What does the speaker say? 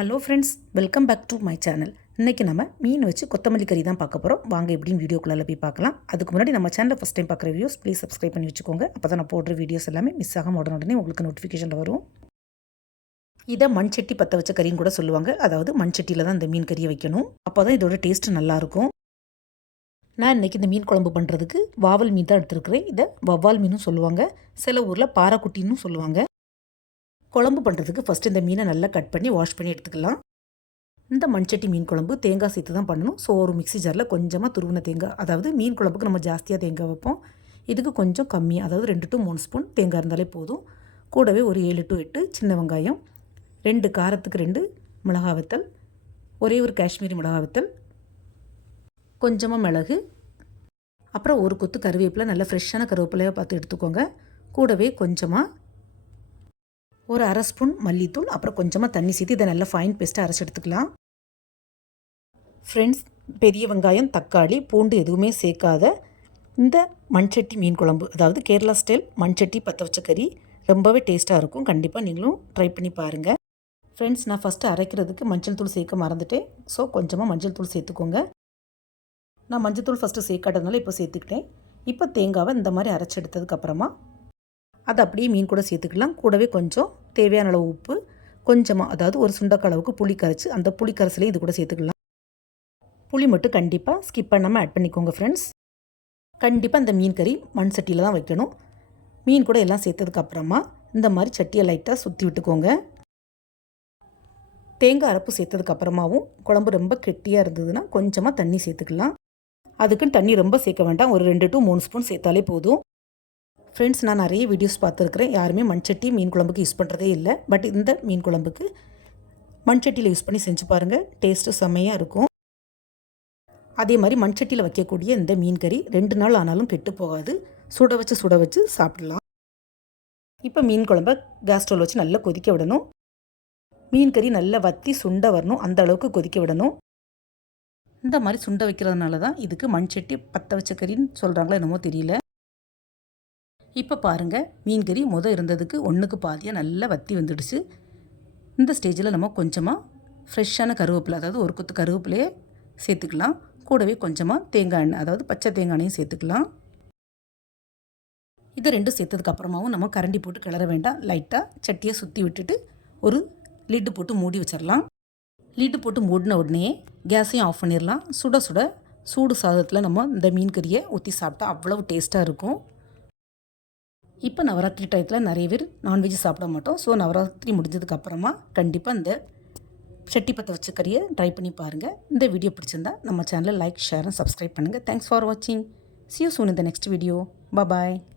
Hello friends, welcome back to my channel. இன்றைக்கி நம்ம மீன் வச்சு கொத்தமல்லி கறி தான் பார்க்க போகிறோம். வாங்க எப்படின்னு வீடியோக்குள்ளே போய் பார்க்கலாம். அதுக்கு முன்னாடி நம்ம சேனலை ஃபஸ்ட் டைம் பார்க்குற வியூஸ் ப்ளீஸ் சப்ஸ்கிரைப் பண்ணி வச்சுக்கோங்க. அப்போ தான் நான் போடுற வீடியோஸ் எல்லாமே மிஸ் ஆகாம உடனே உங்களுக்கு நோட்டிஃபிகேஷன் வரும். இதை மண் சட்டி பற்ற வச்ச கறின்னு கூட சொல்லுவாங்க. அதாவது மண் சட்டியில் தான் இந்த மீன் கறியை வைக்கணும். அப்போ தான் இதோட டேஸ்ட்டு நல்லாயிருக்கும். நான் இன்றைக்கி இந்த மீன் குழம்பு பண்ணுறதுக்கு வாவல் மீன் தான் எடுத்துருக்கிறேன். இதை வவ்வால் மீனும் சொல்லுவாங்க, சில ஊரில் பாறைக்குட்டின்னு சொல்லுவாங்க. குழம்பு பண்ணுறதுக்கு ஃபஸ்ட்டு இந்த மீனை நல்லா கட் பண்ணி வாஷ் பண்ணி எடுத்துக்கலாம். இந்த மண்சட்டி மீன் குழம்பு தேங்காய் சேர்த்து தான் பண்ணணும். ஸோ ஒரு மிக்ஸி ஜாரில் கொஞ்சமாக துருவின தேங்காய், அதாவது மீன் குழம்புக்கு நம்ம ஜாஸ்தியாக தேங்காய் வைப்போம், இதுக்கு கொஞ்சம் கம்மியாக, அதாவது 2 to 3 ஸ்பூன் தேங்காய் இருந்தாலே போதும். கூடவே ஒரு 7 to 8 சின்ன வெங்காயம், 2 காரத்துக்கு 2 மிளகா வத்தல், ஒரே ஒரு காஷ்மீரி மிளகா வத்தல், கொஞ்சமாக மிளகு, அப்புறம் ஒரு கொத்து கருவேப்பிலை, நல்ல ஃப்ரெஷ்ஷான கருவேப்பிலையாக பார்த்து எடுத்துக்கோங்க. கூடவே கொஞ்சமாக ஒரு 1/2 ஸ்பூன் மல்லித்தூள், அப்புறம் கொஞ்சமாக தண்ணி சேர்த்து இதை நல்லா ஃபைன் பேஸ்ட்டாக அரைச்சி எடுத்துக்கலாம். ஃப்ரெண்ட்ஸ், பெரிய வெங்காயம், தக்காளி, பூண்டு எதுவுமே சேர்க்காத இந்த மண்சட்டி மீன் குழம்பு, அதாவது கேரளா ஸ்டைல் மண்சட்டி பற்ற வச்ச கறி ரொம்பவே டேஸ்ட்டாக இருக்கும். கண்டிப்பாக நீங்களும் ட்ரை பண்ணி பாருங்கள். ஃப்ரெண்ட்ஸ், நான் ஃபஸ்ட்டு அரைக்கிறதுக்கு மஞ்சள் தூள் சேர்க்க மறந்துட்டேன். ஸோ கொஞ்சமாக மஞ்சள் தூள் சேர்த்துக்கோங்க. நான் மஞ்சள் தூள் ஃபஸ்ட்டு சேர்க்காததுனால இப்போ சேர்த்துக்கிட்டேன். இப்போ தேங்காவை இந்த மாதிரி அரைச்சி எடுத்ததுக்கப்புறமா அதை அப்படியே மீன் கூட சேர்த்துக்கலாம். கூடவே கொஞ்சம் தேவையான அளவு உப்பு, கொஞ்சமாக அதாவது ஒரு சுண்டக்காய் அளவுக்கு புளி கரைச்சி அந்த புளி கரைசலே இது கூட சேர்த்துக்கலாம். புளி மட்டும் கண்டிப்பாக ஸ்கிப் பண்ணாமல் ஆட் பண்ணிக்கோங்க. ஃப்ரெண்ட்ஸ், கண்டிப்பாக இந்த மீன் கறி மண் சட்டியில் தான் வைக்கணும். மீன் கூட எல்லாம் சேர்த்ததுக்கப்புறமா இந்த மாதிரி சட்டியை லைட்டாக சுற்றி விட்டுக்கோங்க. தேங்காய் அரைப்பு சேர்த்ததுக்கப்புறமாவும் குழம்பு ரொம்ப கெட்டியாக இருந்ததுன்னா கொஞ்சமாக தண்ணி சேர்த்துக்கலாம். அதுக்குன்னு தண்ணி ரொம்ப சேர்க்க வேண்டாம், ஒரு 2 to 3 ஸ்பூன் சேர்த்தாலே போதும். ஃப்ரெண்ட்ஸ், நான் நிறைய வீடியோஸ் பார்த்துருக்குறேன். யாருமே மண்சட்டி மீன் குழம்புக்கு யூஸ் பண்ணுறதே இல்லை. பட் இந்த மீன் குழம்புக்கு மண்சட்டியில் யூஸ் பண்ணி செஞ்சு பாருங்கள், டேஸ்ட்டு செம்மையாக இருக்கும். அதே மாதிரி மண்சட்டியில் வைக்கக்கூடிய இந்த மீன் கறி 2 நாள் ஆனாலும் கெட்டு போகாது. சுட வச்சு சாப்பிடலாம். இப்போ மீன் குழம்பை கேஸ் ஸ்டவ்வில் வச்சு நல்லா கொதிக்க விடணும். மீன் கறி நல்லா வற்றி சுண்ட வரணும், அந்த அளவுக்கு கொதிக்க விடணும். இந்த மாதிரி சுண்ட வைக்கிறதுனால தான் இதுக்கு மண்சட்டி பற்ற வச்ச கறின்னு சொல்கிறாங்களோ என்னமோ தெரியல. இப்போ பாருங்கள், மீன் கறி இருந்ததுக்கு 1க்கு பாதியாக நல்லா வற்றி வந்துடுச்சு. இந்த ஸ்டேஜில் நம்ம கொஞ்சமாக ஃப்ரெஷ்ஷான கருவேப்பிலை, அதாவது ஒரு கொத்து கருவேப்பிலையே சேர்த்துக்கலாம். கூடவே கொஞ்சமாக தேங்காய் எண்ணெய், அதாவது பச்சை தேங்காய் எண்ணெயும் சேர்த்துக்கலாம். இது 2 சேர்த்ததுக்கப்புறமாவும் நம்ம கரண்டி போட்டு கிளற வேண்டாம். லைட்டாக சட்டியை சுற்றி விட்டுட்டு ஒரு லிட்டு போட்டு மூடி வச்சிடலாம். லிட்டு போட்டு மூடின உடனே கேஸையும் ஆஃப் பண்ணிடலாம். சுட சுட சூடு சாதத்தில் நம்ம இந்த மீன் கறியை ஊற்றி சாப்பிட்டா அவ்வளவு டேஸ்ட்டாக இருக்கும். இப்போ நவராத்திரி டயத்தில் நிறைய பேர் நான்வெஜ் சாப்பிட மாட்டோம். ஸோ நவராத்திரி முடிஞ்சதுக்கப்புறமா கண்டிப்பாக இந்த சட்டி பற்ற வச்ச கறியை ட்ரை பண்ணி பாருங்கள். இந்த வீடியோ பிடிச்சிருந்தா நம்ம சேனலை லைக், ஷேர் அண்ட் சப்ஸ்கிரைப் பண்ணுங்கள். தேங்க்ஸ் ஃபார் வாட்சிங். See you soon in the next video. Bye bye.